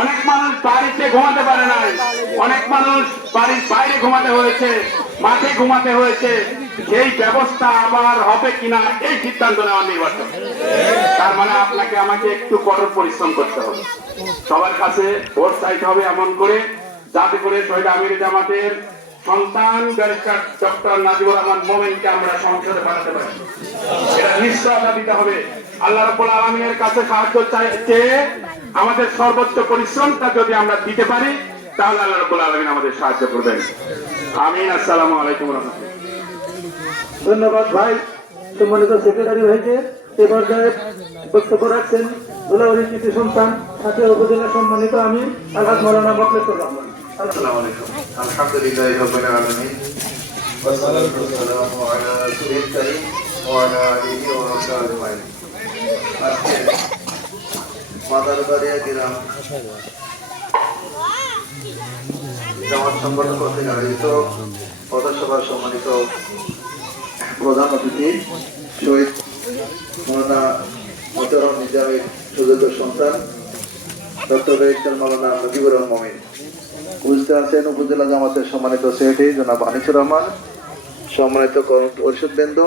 অনেক মানুষ বাড়িতে ঘুমাতে পারে নাই। অনেক মানুষ বাড়ির বাইরে ঘুমাতে হয়েছে, মাঠে ঘুমাতে হয়েছে। সেই ব্যবস্থা আবার হবে কিনা এই সিদ্ধান্ত নেওয়া নির্বাচন। তার মানে আপনাকে আমাকে একটু কঠোর পরিশ্রম করতে হবে। সবার কাছে ভোট চাইতে হবে এমন করে, যাতে করে শহীদ আমির জামাতের সন্তান ব্যারিস্টার ডক্টর নাজিবুর রহমান মোমেনকে আমরা সংসদে পাঠাতে পারি। এটা নিশ্চয়তা দিতে হবে। আল্লাহ রাব্বুল আলামিনের কাছে সাহায্য চাইতে আমাদের সর্বোচ্চ পরিশ্রমটা যদি আমরা দিতে পারি, তাহলে আল্লাহ রাব্বুল আলামিন আমাদের সাহায্য করবেন। আমিন, আসসালামু আলাইকুম ওয়া ধন্যবাদ ভাই, সম্মানিত সেক্রেটারি ভাইকে। এ পর্যায়ে বক্তব্য রাখছেন দুলাউরি কৃষি সন্তান সাথে উপজেলা সম্মানিত আমি আলহাজ মৌলানা মকলেশ্বর রহমান। السلام عليكم الحمد لله رب العالمين والصلاة والسلام على رسول الكريم وعلى آله وصحبه أجمعين আজকে মাদারবাড়িয়া গ্রাম জামাত সংগঠন কর্তৃক আয়োজিত পথসভার সম্মানিত প্রধান অতিথি শহীদ মৌলানা মোতারম নিজামের সুযোগ্য সন্তান ডক্টর রেক্টর মৌলানা আছেন উপজেলা জামাতের সম্মানিত সেক্রেটারি জনাব আনিসুর রহমান, সম্মানিত পরিষদ বৃন্দ,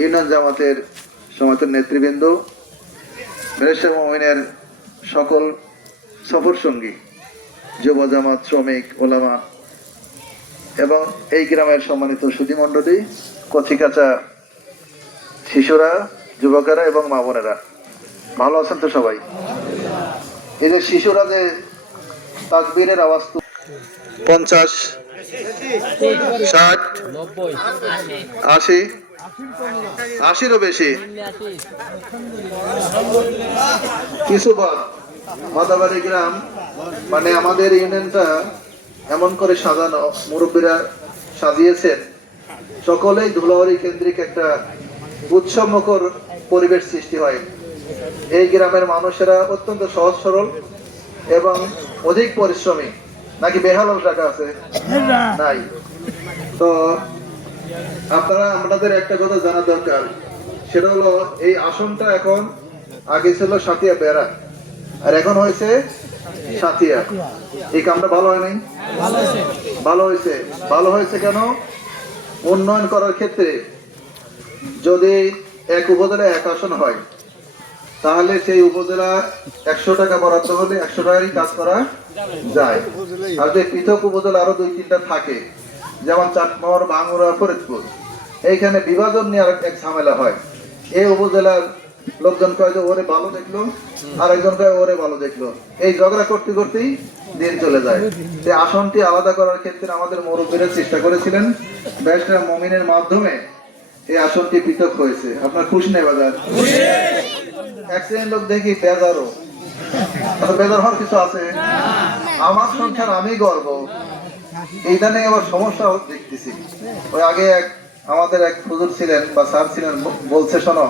ইউনিয়ন জামাতের সম্মানিত নেতৃবৃন্দ মেরেশ্বর মমিনের সকল সফর সঙ্গী, যুব জামাত, শ্রমিক, ওলামা এবং এই গ্রামের সম্মানিত সুধীমণ্ডলী কচিকাচা শিশুরা, যুবকেরা এবং মা বোনেরা। ভালো আছেন তো সবাই? এই যে শিশুরা যে তাকবীরের আওয়াজ পঞ্চাশ ষাট আশি আশিরও বেশি। কিছু বাদ মাদাবাড়ি গ্রাম মানে আমাদের ইউনিয়নটা এমন করে সাজানো মুরব্বীরা সাজিয়েছেন। সকলেই ধুলাবাড়ি কেন্দ্রিক একটা উৎসবমুখর পরিবেশ সৃষ্টি হয়। এই গ্রামের মানুষেরা অত্যন্ত সহজ সরল এবং অধিক পরিশ্রমী। নাকি বেহাল টাকা আছে? নাই। তো আপনারা আপনাদের একটা কথা জানা দরকার। সেটা হলো এই আসনটা এখন আগে ছিল সাতিয়া বেড়া আর এখন হয়েছে সাতিয়া। এই কামটা ভালো হয় নাই ভালো হয়েছে। ভালো হয়েছে কেন? উন্নয়ন করার ক্ষেত্রে যদি এক উপজেলায় এক আসন হয় তাহলে সেই উপজেলা একশো টাকা বরাদ্দ হলে একশো টাকারই কাজ করা যায়। আর যে পৃথক উপজেলা আরও দুই তিনটা থাকে যেমন চাটমোহর বাঙ্গুরা ফরিদপুর। এইখানে বিভাজন নিয়ে আর এক ঝামেলা হয়। এই উপজেলার লোকজন কয় যে ওরে ভালো দেখল। আর একজন কয় ওরে ভালো দেখল। এই ঝগড়া করতে করতেই দিন চলে যায়। সেই আসনটি আলাদা করার ক্ষেত্রে আমাদের মুরব্বীরা চেষ্টা করেছিলেন। ব্যারিস্টার মমিনের মাধ্যমে এই আসনটি পৃথক হয়েছে। আপনার খুশি নেই বাজার? লোক দেখি বেজারও। আচ্ছা, বেজার হওয়ার কিছু আছে? আমার সংখ্যার আমি গর্ব এইখানে আবার সমস্যা দেখতেছি। ওই আগে এক আমাদের এক হুজুর ছিলেন বা স্যার ছিলেন বলছে শোনো